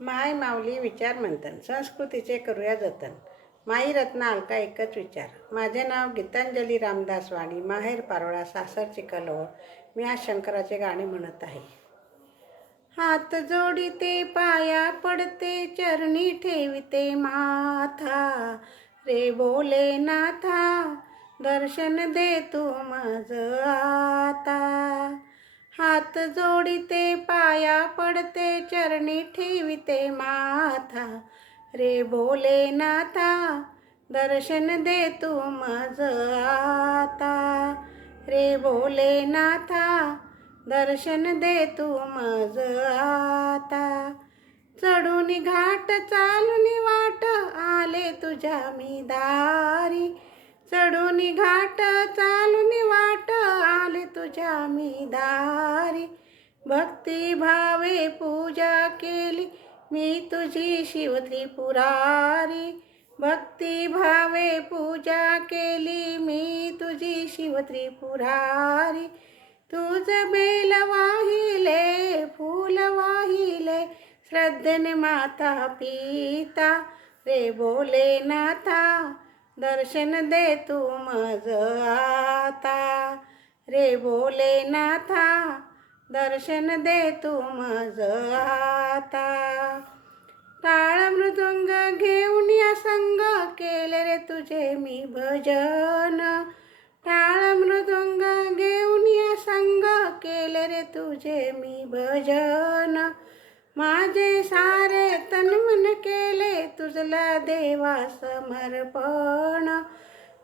माय माऊली विचार मंथन संस्कृतीचे करूया जतन. माई रत्न अलका एकच विचार. माझे नाव गीतांजली रामदास वाणी माहेर पारोळा सासर चिखलोळ. मी आज शंकराचे गाणे म्हणत आहे. हात जोडिते पाया पडते चरणी ठेविते माथा. रे बोले नाथा दर्शन दे तू माझ आता. हात जोडिते पाया पडते चरणी ठेविते माथा. रे भोले नाथा दर्शन दे तू माझ आता. रे भोलेनाथा दर्शन दे तू माझ आता. चढून घाट चालून वाट आले तुझ्या मी दारी. चढून घाट चालून वाट आले मी दारी भक्ती भावे पूजा केली मी तुझी शिव त्रिपुरारी भक्ती भावे पूजा केली मी तुझी शिव त्रिपुरारी तुझ बेल वाहिले फूल वाहिले श्रद्धेने माता पिता. रे बोले नाथा दर्शन दे तू मज आता. रे भोलेनाथा दर्शन दे तू मज आता. टाळ मृदुंग घेऊन या संग केले रे तुझे मी भजन. टाळ मृदुंग घेऊन या संग केले रे तुझे मी भजन. माझे सारे तन मन केले तुझला देवा समर्पण.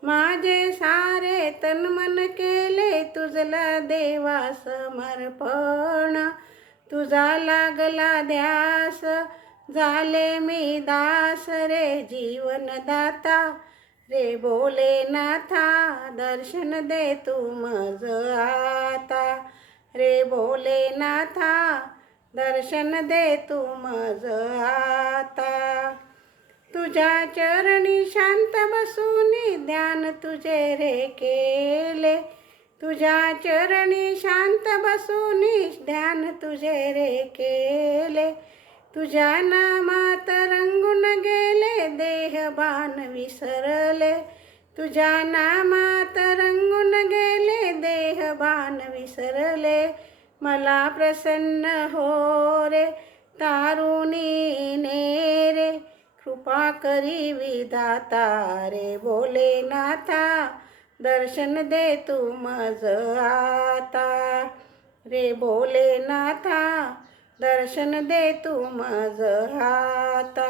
माझे सारे तन मन केले तुझला देवा समर्पण. तुझा लागला ध्यास झाले मी दास रे जीवनदाता. रे बोले नाथा दर्शन दे तू मज आता. रे बोले नाथा दर्शन दे तू मज आता. तुझ्या चरणी शांत बसून ध्यान तुझे रे केले. तुझ्या चरणी शांत बसून ध्यान तुझे रे केले. तुझ्या नामात रंगून गेले देह बाण विसरले. तुझ्या नामात रंगून गेले देह बाण विसरले. मला प्रसन्न हो रे तारुणी ने रे. कृपा करी विधाता रे बोले नाथा दर्शन दे तू मज आता. रे बोले नाथा दर्शन दे तू मज आता.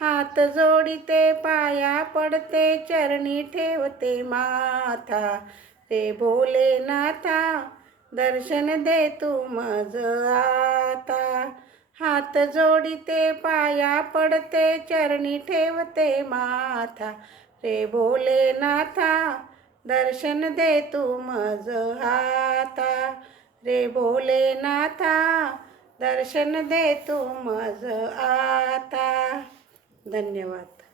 हात जोडिते पाया पडते चरणी ठेवते माथा. रे भोले नाथा दर्शन दे तू मज आता. हात जोडिते पाया पडते चरणी ठेवते माथा. रे बोले नाथा दर्शन दे तू मज हाता रे बोले नाथा दर्शन दे तू मज आता. धन्यवाद.